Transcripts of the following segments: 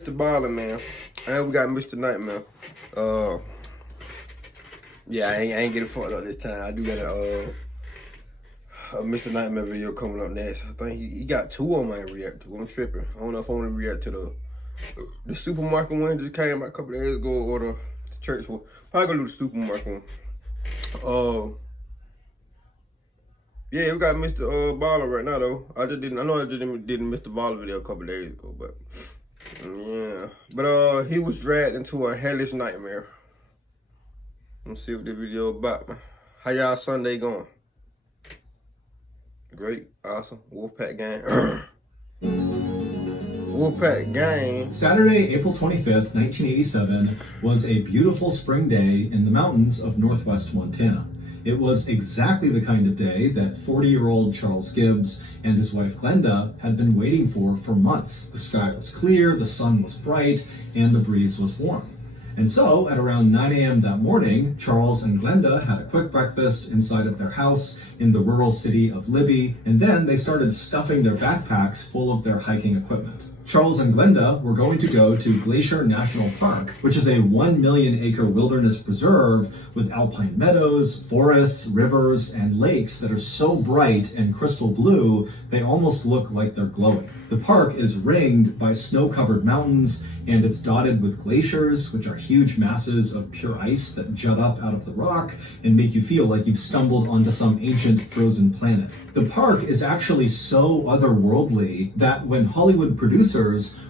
Mr. BALLEN, man. And we got Mr. Nightmare. Yeah, I ain't getting fucked up this time. I do got a Mr. Nightmare video coming up next. I think he got two on my react to. I'm tripping. I don't know if I want to react to the supermarket one just came out a couple days ago, or the church one. Probably gonna do the supermarket one. Yeah, we got Mr. Ballen right now though. I know I just did a Mr. Ballen video a couple days ago, but yeah. But he was dragged into a hellish nightmare. Let's see what the video about, man. How y'all Sunday going? Great, awesome. Wolfpack gang. Wolfpack gang. Saturday, April 25th, 1987 was a beautiful spring day in the mountains of northwest Montana. It was exactly the kind of day that 40-year-old Charles Gibbs and his wife Glenda had been waiting for months. The sky was clear, the sun was bright, and the breeze was warm. And so, at around 9 a.m. that morning, Charles and Glenda had a quick breakfast inside of their house in the rural city of Libby, and then they started stuffing their backpacks full of their hiking equipment. Charles and Glenda were going to go to Glacier National Park, which is a 1 million acre wilderness preserve with alpine meadows, forests, rivers, and lakes that are so bright and crystal blue, they almost look like they're glowing. The park is ringed by snow-covered mountains, and it's dotted with glaciers, which are huge masses of pure ice that jut up out of the rock and make you feel like you've stumbled onto some ancient frozen planet. The park is actually so otherworldly that when Hollywood producers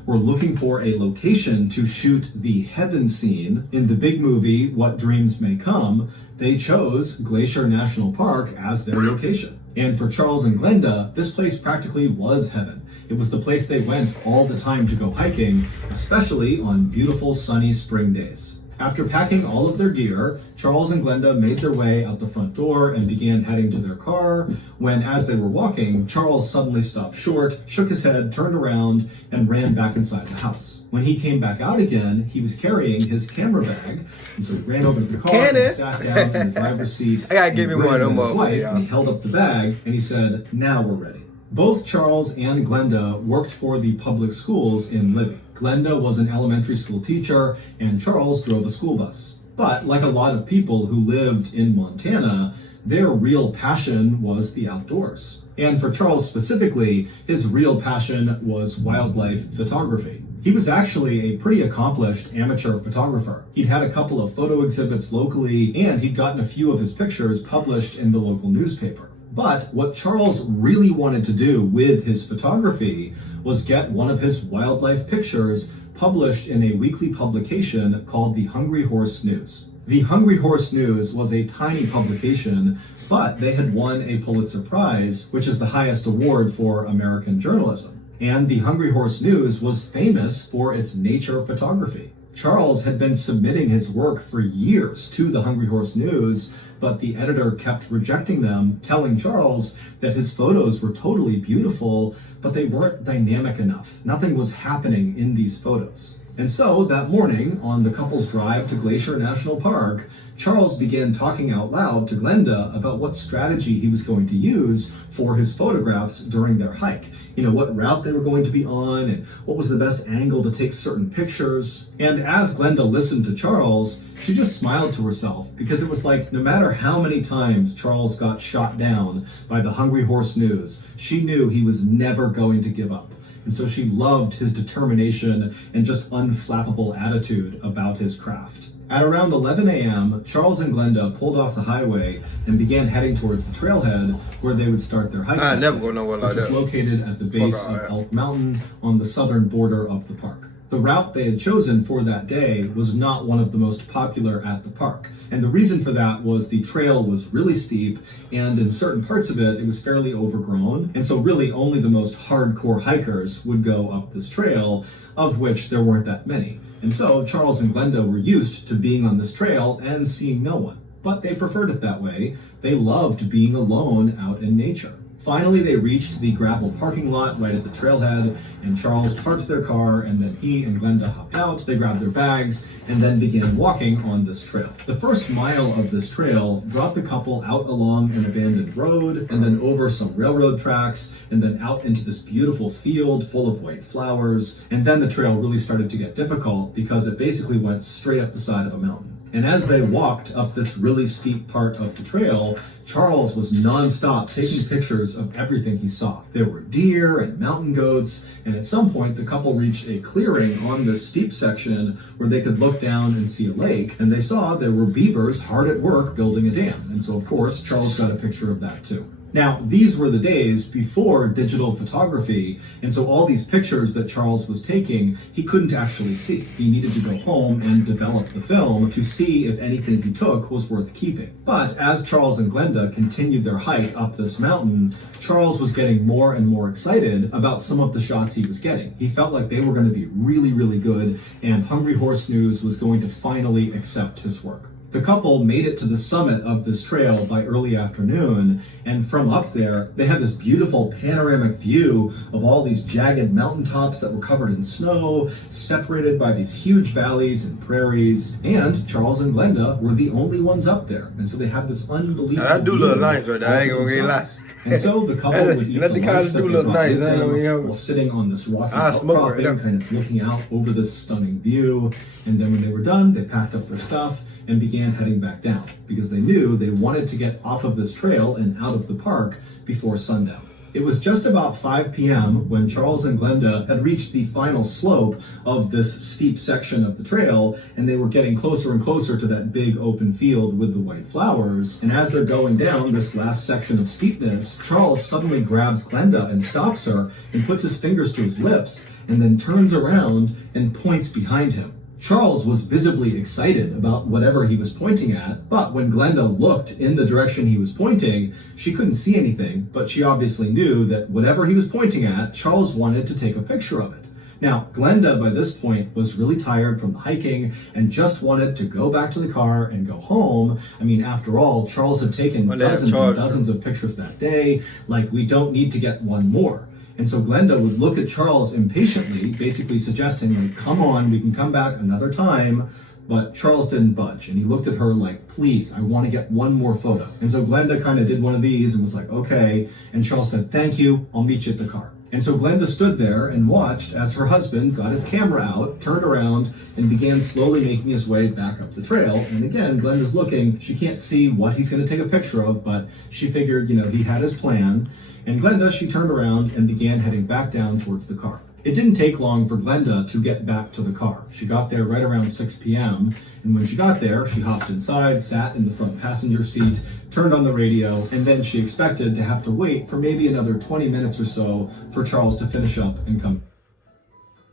were looking for a location to shoot the heaven scene in the big movie What Dreams May Come, they chose Glacier National Park as their location. And for Charles and Glenda, this place practically was heaven. It was the place they went all the time to go hiking, especially on beautiful sunny spring days. After packing all of their gear, Charles and Glenda made their way out the front door and began heading to their car, when as they were walking, Charles suddenly stopped short, shook his head, turned around, and ran back inside the house. When he came back out again, he was carrying his camera bag, and so he ran over to the car and sat down in the driver's seat. I gotta give me one of them. His wife, and he held up the bag, and he said, "Now we're ready." Both Charles and Glenda worked for the public schools in Libby. Glenda was an elementary school teacher, and Charles drove a school bus. But like a lot of people who lived in Montana, their real passion was the outdoors. And for Charles specifically, his real passion was wildlife photography. He was actually a pretty accomplished amateur photographer. He'd had a couple of photo exhibits locally, and he'd gotten a few of his pictures published in the local newspaper. But what Charles really wanted to do with his photography was get one of his wildlife pictures published in a weekly publication called the Hungry Horse News. The Hungry Horse News was a tiny publication, but they had won a Pulitzer Prize, which is the highest award for American journalism. And the Hungry Horse News was famous for its nature photography. Charles had been submitting his work for years to the Hungry Horse News, but the editor kept rejecting them, telling Charles that his photos were totally beautiful, but they weren't dynamic enough. Nothing was happening in these photos. And so that morning, on the couple's drive to Glacier National Park, Charles began talking out loud to Glenda about what strategy he was going to use for his photographs during their hike. You know, what route they were going to be on, and what was the best angle to take certain pictures. And as Glenda listened to Charles, she just smiled to herself, because it was like no matter how many times Charles got shot down by the Hungry Horse News, she knew he was never going to give up. And so she loved his determination and just unflappable attitude about his craft. At around 11 a.m., Charles and Glenda pulled off the highway and began heading towards the trailhead where they would start their hike. I never go nowhere like that. Which is located at the base of Elk Mountain on the southern border of the park. The route they had chosen for that day was not one of the most popular at the park. And the reason for that was the trail was really steep, and in certain parts of it, it was fairly overgrown. And so really only the most hardcore hikers would go up this trail, of which there weren't that many. And so Charles and Glenda were used to being on this trail and seeing no one. But they preferred it that way. They loved being alone out in nature. Finally, they reached the gravel parking lot right at the trailhead, and Charles parked their car, and then he and Glenda hopped out, they grabbed their bags, and then began walking on this trail. The first mile of this trail brought the couple out along an abandoned road, and then over some railroad tracks, and then out into this beautiful field full of white flowers, and then the trail really started to get difficult because it basically went straight up the side of a mountain. And as they walked up this really steep part of the trail, Charles was nonstop taking pictures of everything he saw. There were deer and mountain goats, and at some point the couple reached a clearing on this steep section where they could look down and see a lake, and they saw there were beavers hard at work building a dam. And so of course, Charles got a picture of that too. Now, these were the days before digital photography, and so all these pictures that Charles was taking, he couldn't actually see. He needed to go home and develop the film to see if anything he took was worth keeping. But as Charles and Glenda continued their hike up this mountain, Charles was getting more and more excited about some of the shots he was getting. He felt like they were going to be really, really good, and Hungry Horse News was going to finally accept his work. The couple made it to the summit of this trail by early afternoon, and from up there, they had this beautiful panoramic view of all these jagged mountaintops that were covered in snow, separated by these huge valleys and prairies, and Charles and Glenda were the only ones up there, and so they had this unbelievable I do view look nice right there, I ain't off to gonna the lie. sides. And so the couple would eat the Let the lunch cows that do they look brought nice, with I ain't them gonna while sitting on this rocky I smoke right outcropping, now. kind of looking out over this stunning view. And then when they were done, they packed up their stuff and began heading back down because they knew they wanted to get off of this trail and out of the park before sundown. It was just about 5 p.m. when Charles and Glenda had reached the final slope of this steep section of the trail, and they were getting closer and closer to that big open field with the white flowers. And as they're going down this last section of steepness, Charles suddenly grabs Glenda and stops her and puts his fingers to his lips and then turns around and points behind him. Charles was visibly excited about whatever he was pointing at, but when Glenda looked in the direction he was pointing, she couldn't see anything, but she obviously knew that whatever he was pointing at, Charles wanted to take a picture of it. Now, Glenda by this point was really tired from the hiking and just wanted to go back to the car and go home. I mean, after all, Charles had taken dozens and dozens of pictures that day. Like, we don't need to get one more. And so Glenda would look at Charles impatiently, basically suggesting, like, come on, we can come back another time. But Charles didn't budge, and he looked at her like, please, I want to get one more photo. And so Glenda kind of did one of these and was like, okay. And Charles said, thank you, I'll meet you at the car. And so Glenda stood there and watched as her husband got his camera out, turned around, and began slowly making his way back up the trail. And again, Glenda's looking. She can't see what he's going to take a picture of, but she figured, he had his plan. And Glenda, she turned around and began heading back down towards the car. It didn't take long for Glenda to get back to the car. She got there right around 6 p.m. And when she got there, she hopped inside, sat in the front passenger seat, turned on the radio, and then she expected to have to wait for maybe another 20 minutes or so for Charles to finish up and come.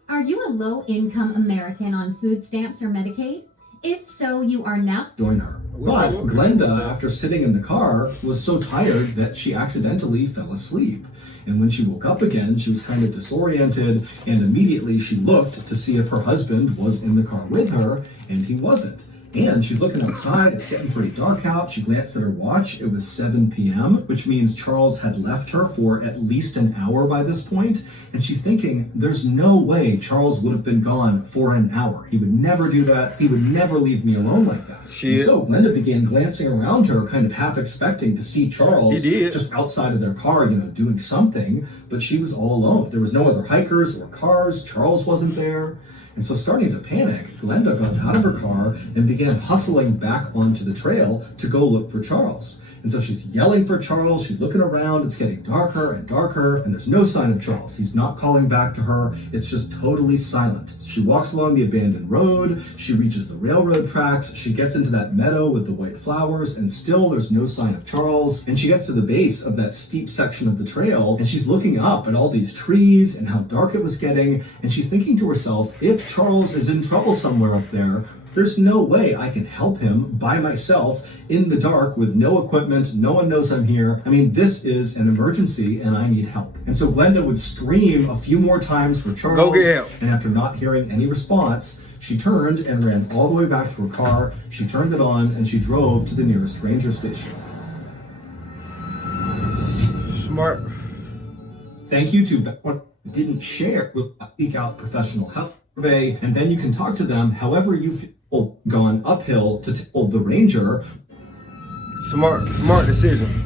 Are you a low-income American on food stamps or Medicaid? If so, you are now Join her. But Glenda, after sitting in the car, was so tired that she accidentally fell asleep. And when she woke up again, she was kind of disoriented, and immediately she looked to see if her husband was in the car with her, and he wasn't. And she's looking outside, it's getting pretty dark out. She glanced at her watch, it was 7 p.m., which means Charles had left her for at least an hour by this point. And she's thinking, there's no way Charles would have been gone for an hour. He would never do that. He would never leave me alone like that. And so Glenda began glancing around her, kind of half expecting to see Charles just outside of their car, doing something. But she was all alone. There was no other hikers or cars. Charles wasn't there. And so starting to panic, Glenda got out of her car and began hustling back onto the trail to go look for Charles. And so she's yelling for Charles, she's looking around, it's getting darker and darker, and there's no sign of Charles. He's not calling back to her, it's just totally silent. She walks along the abandoned road, she reaches the railroad tracks, she gets into that meadow with the white flowers, and still there's no sign of Charles. And she gets to the base of that steep section of the trail, and she's looking up at all these trees and how dark it was getting, and she's thinking to herself, if Charles is in trouble somewhere up there, there's no way I can help him by myself in the dark with no equipment. No one knows I'm here. I mean, this is an emergency and I need help. And so Glenda would scream a few more times for Charles. Go get help. And after not hearing any response, she turned and ran all the way back to her car. She turned it on and she drove to the nearest ranger station. Smart. Thank you to Ballon didn't share with seek out professional help survey, and then you can talk to them however you feel gone uphill to tell the ranger. Smart decision.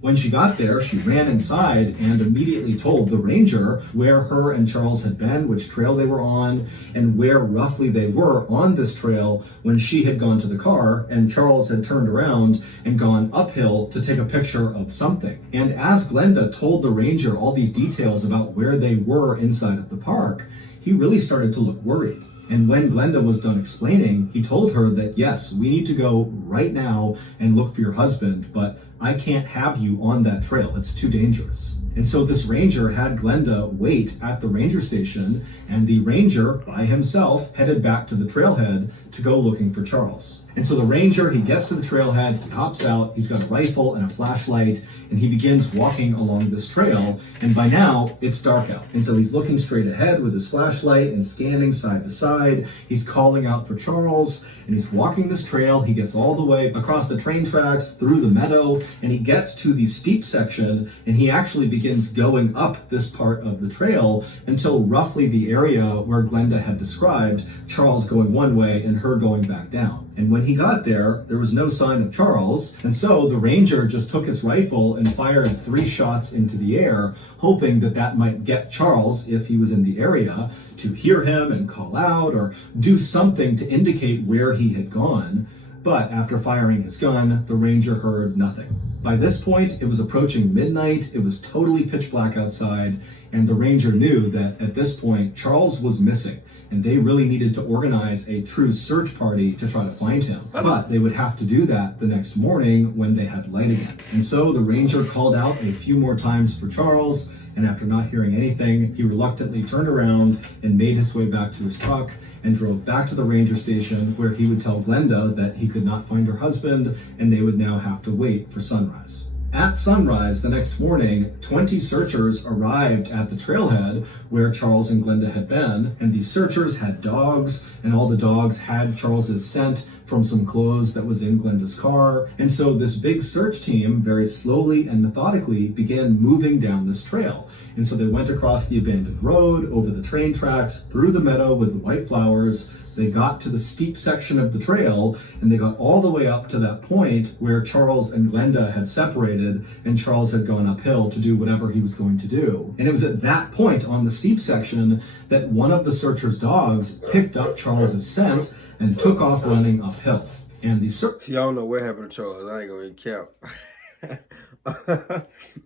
When she got there, she ran inside and immediately told the ranger where her and Charles had been, which trail they were on, and where roughly they were on this trail when she had gone to the car and Charles had turned around and gone uphill to take a picture of something. And as Glenda told the ranger all these details about where they were inside of the park, he really started to look worried. And when Glenda was done explaining, he told her that, yes, we need to go right now and look for your husband, but I can't have you on that trail. It's too dangerous. And so this ranger had Glenda wait at the ranger station, and the ranger, by himself, headed back to the trailhead to go looking for Charles. And so the ranger, he gets to the trailhead, he hops out, he's got a rifle and a flashlight, and he begins walking along this trail. And by now, it's dark out. And so he's looking straight ahead with his flashlight and scanning side to side. He's calling out for Charles, and he's walking this trail. He gets all the way across the train tracks, through the meadow, and he gets to the steep section, and he actually begins going up this part of the trail until roughly the area where Glenda had described Charles going one way and her going back down. And when he got there, there was no sign of Charles, and so the ranger just took his rifle and fired 3 shots into the air, hoping that that might get Charles, if he was in the area, to hear him and call out or do something to indicate where he had gone. But after firing his gun, the ranger heard nothing. By this point, it was approaching midnight, it was totally pitch black outside, and the ranger knew that at this point, Charles was missing, and they really needed to organize a true search party to try to find him. But they would have to do that the next morning when they had light again. And so the ranger called out a few more times for Charles, and after not hearing anything, he reluctantly turned around and made his way back to his truck and drove back to the ranger station, where he would tell Glenda that he could not find her husband and they would now have to wait for sunrise. At sunrise the next morning, 20 searchers arrived at the trailhead where Charles and Glenda had been, and these searchers had dogs, and all the dogs had Charles's scent from some clothes that was in Glenda's car. And so this big search team very slowly and methodically began moving down this trail. And so they went across the abandoned road, over the train tracks, through the meadow with the white flowers. They got to the steep section of the trail, and they got all the way up to that point where Charles and Glenda had separated, and Charles had gone uphill to do whatever he was going to do. And it was at that point on the steep section that one of the searchers' dogs picked up Charles's scent and took off running uphill. And the See, I don't know what happened to Charles. I ain't gonna even count.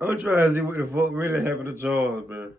I'm trying to see what the fuck really happened to Charles, man.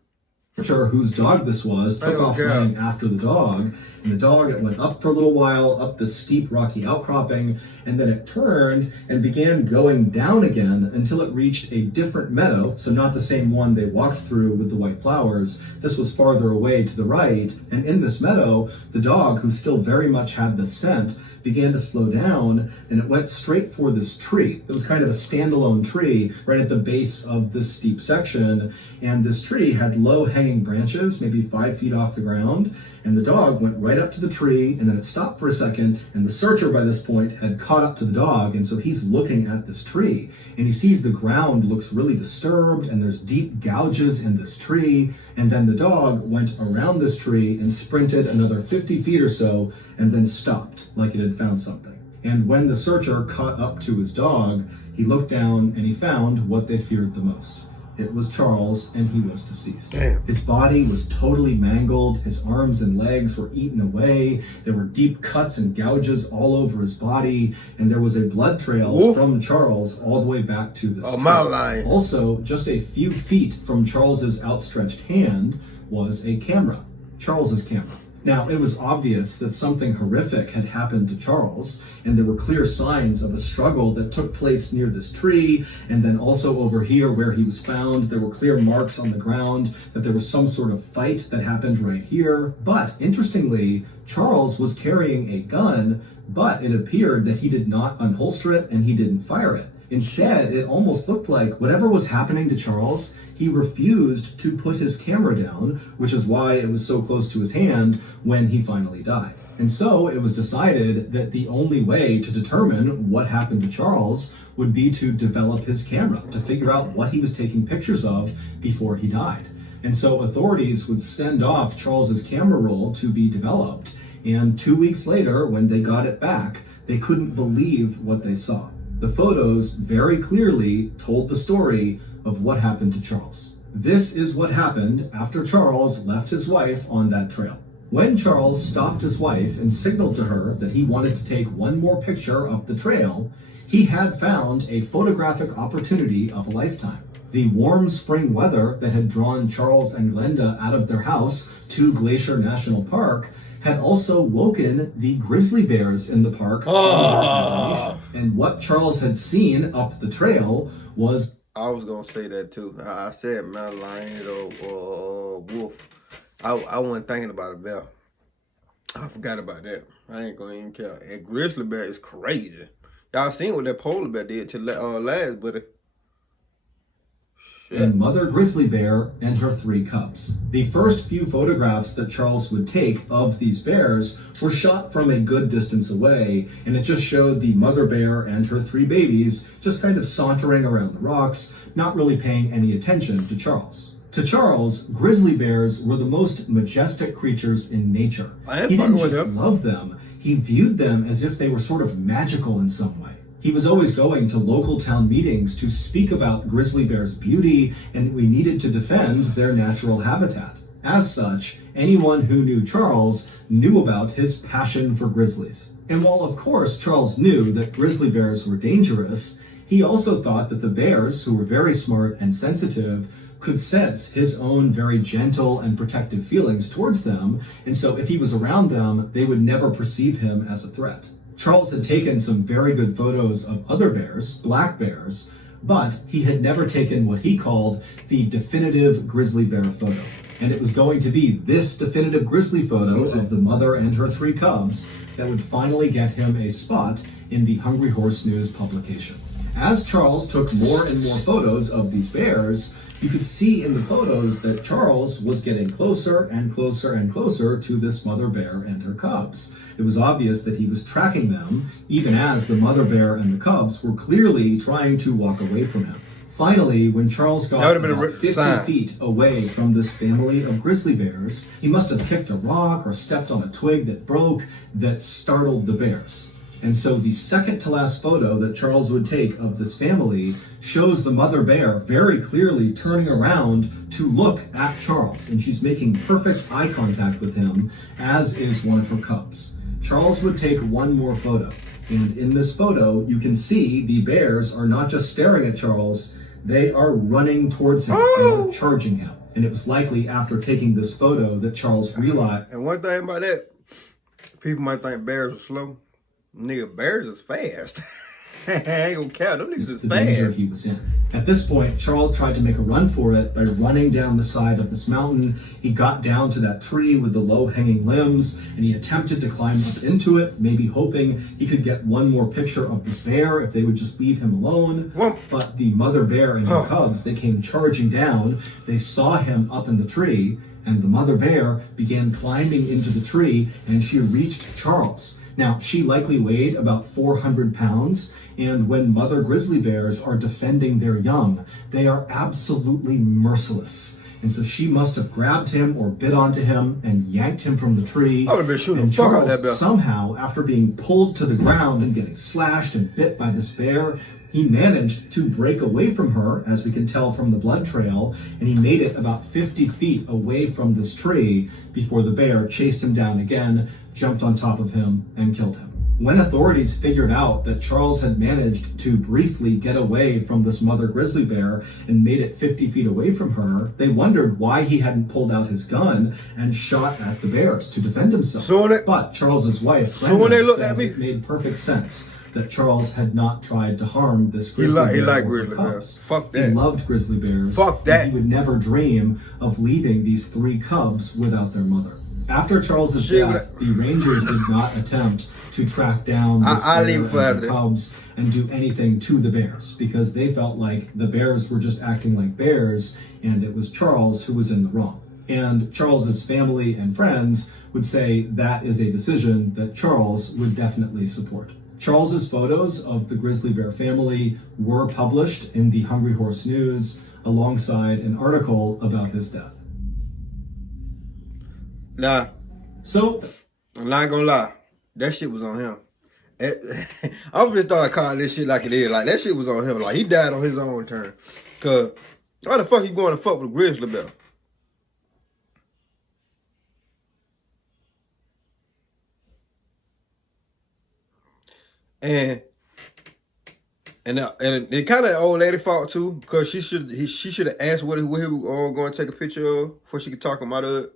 searcher, whose dog this was, took off running after the dog, and the dog, it went up for a little while, up this steep rocky outcropping, and then it turned and began going down again until it reached a different meadow, so not the same one they walked through with the white flowers. This was farther away to the right, and in this meadow, the dog, who still very much had the scent, began to slow down, and it went straight for this tree. It was kind of a standalone tree right at the base of this steep section, and this tree had low hanging branches, maybe 5 feet off the ground, and the dog went right up to the tree, and then it stopped for a second, and the searcher by this point had caught up to the dog, and so he's looking at this tree, and he sees the ground looks really disturbed, and there's deep gouges in this tree, and then the dog went around this tree and sprinted another 50 feet or so, and then stopped, like it had found something. And when the searcher caught up to his dog, he looked down and he found what they feared the most. It was Charles, and he was deceased. Damn. His body was totally mangled. His arms and legs were eaten away. There were deep cuts and gouges all over his body, and there was a blood trail from Charles all the way back to this tree. My line. Also, just a few feet from Charles's outstretched hand was a camera, Charles's camera. Now, it was obvious that something horrific had happened to Charles, and there were clear signs of a struggle that took place near this tree, and then also over here where he was found, there were clear marks on the ground that there was some sort of fight that happened right here. But interestingly, Charles was carrying a gun, but it appeared that he did not unholster it and he didn't fire it. Instead, it almost looked like whatever was happening to Charles, he refused to put his camera down, which is why it was so close to his hand when he finally died. And so it was decided that the only way to determine what happened to Charles would be to develop his camera, to figure out what he was taking pictures of before he died. And so authorities would send off Charles's camera roll to be developed. And 2 weeks later, when they got it back, they couldn't believe what they saw. The photos very clearly told the story of what happened to Charles. This is what happened after Charles left his wife on that trail. When Charles stopped his wife and signaled to her that he wanted to take one more picture up the trail, he had found a photographic opportunity of a lifetime. The warm spring weather that had drawn Charles and Glenda out of their house to Glacier National Park had also woken the grizzly bears in the park. And what Charles had seen up the trail was... I was going to say that too. I said mountain lion or wolf. I wasn't thinking about a bear. I forgot about that. I ain't gonna even care. And grizzly bear is crazy. Y'all seen what that polar bear did to last, buddy. And mother grizzly bear and her 3 cubs. The first few photographs that Charles would take of these bears were shot from a good distance away, and it just showed the mother bear and her 3 babies just kind of sauntering around the rocks, not really paying any attention to Charles. To Charles, grizzly bears were the most majestic creatures in nature. He didn't just love them, he viewed them as if they were sort of magical in some way. He was always going to local town meetings to speak about grizzly bears' beauty, and we needed to defend their natural habitat. As such, anyone who knew Charles knew about his passion for grizzlies. And while of course Charles knew that grizzly bears were dangerous, he also thought that the bears, who were very smart and sensitive, could sense his own very gentle and protective feelings towards them, and so if he was around them, they would never perceive him as a threat. Charles had taken some very good photos of other bears, black bears, but he had never taken what he called the definitive grizzly bear photo. And it was going to be this definitive grizzly photo of the mother and her 3 cubs that would finally get him a spot in the Hungry Horse News publication. As Charles took more and more photos of these bears, you could see in the photos that Charles was getting closer and closer and closer to this mother bear and her cubs. It was obvious that he was tracking them, even as the mother bear and the cubs were clearly trying to walk away from him. Finally, when Charles got about 50 feet away from this family of grizzly bears, he must have kicked a rock or stepped on a twig that broke that startled the bears. And so the second to last photo that Charles would take of this family shows the mother bear very clearly turning around to look at Charles, and she's making perfect eye contact with him, as is one of her cubs. Charles would take one more photo, and in this photo you can see the bears are not just staring at Charles, they are running towards him and charging him. And it was likely after taking this photo that Charles realized. And one thing about that, people might think bears are slow. Nigga, bears is fast. I ain't gonna count. Them niggas is the fast. danger he was in. At this point, Charles tried to make a run for it by running down the side of this mountain. He got down to that tree with the low-hanging limbs, and he attempted to climb up into it, maybe hoping he could get one more picture of this bear if they would just leave him alone. But the mother bear and her cubs, they came charging down. They saw him up in the tree, and the mother bear began climbing into the tree, and she reached Charles. Now, she likely weighed about 400 pounds, and when mother grizzly bears are defending their young, they are absolutely merciless. And so she must have grabbed him or bit onto him and yanked him from the tree. I would have been shooting and the fuck out Charles, that bear. somehow, after being pulled to the ground and getting slashed and bit by this bear, he managed to break away from her, as we can tell from the blood trail, and he made it about 50 feet away from this tree before the bear chased him down again, jumped on top of him, and killed him. When authorities figured out that Charles had managed to briefly get away from this mother grizzly bear and made it 50 feet away from her, they wondered why he hadn't pulled out his gun and shot at the bears to defend himself. But Charles's wife, Glenda, said it made perfect sense that Charles had not tried to harm this grizzly bear. He liked grizzly bears. Fuck that. He loved grizzly bears. Fuck that. He would never dream of leaving these 3 cubs without their mother. After Charles's death, the Rangers did not attempt to track down the bear and the cubs and do anything to the bears because they felt like the bears were just acting like bears and it was Charles who was in the wrong. And Charles's family and friends would say that is a decision that Charles would definitely support. Charles's photos of the grizzly bear family were published in the Hungry Horse News alongside an article about his death. Nah, so I'm not gonna lie, that shit was on him. I'm just started calling this shit like it is. Like that shit was on him. Like he died on his own turn. Cause why the fuck he going to fuck with a grizzly bear? And it kind of old lady fault too, because she should have asked what he was going to take a picture of before she could talk him out of it.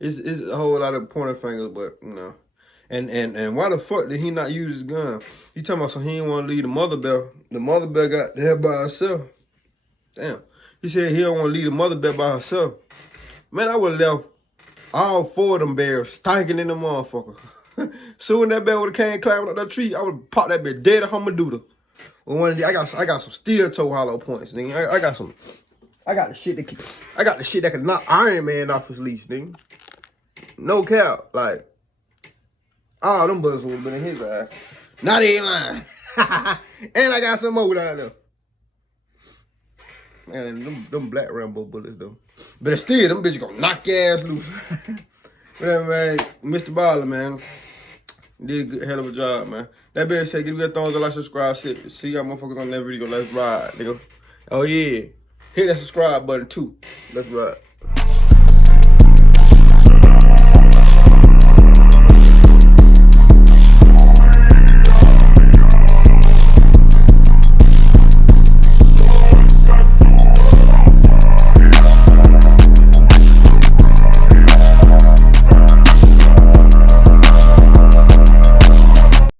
It's a whole lot of pointer fingers, but you know. And why the fuck did he not use his gun? He talking about so he didn't want to leave the mother bear. The mother bear got there by herself. Damn. He said he don't want to leave the mother bear by herself. Man, I would have left all 4 of them bears stinking in the motherfucker. Soon that bear would have came climbing up that tree, I would have popped that bear dead a hummadoodle. Well, one of the, I got some steel toe hollow points, nigga. I got the shit that can knock Iron Man off his leash, nigga. No cap, like all them bullets would have been in his eye. Not even lying. And I got some more down there. Man, them black Rambo bullets though. But still, them bitches gonna knock your ass loose. Whatever, man. Mr. Ballen, man. Did a good, hell of a job, man. That being said, give me a thumbs up, like, subscribe, shit. See y'all motherfuckers on that video. Let's ride, nigga. Oh yeah. Hit that subscribe button too. Let's ride.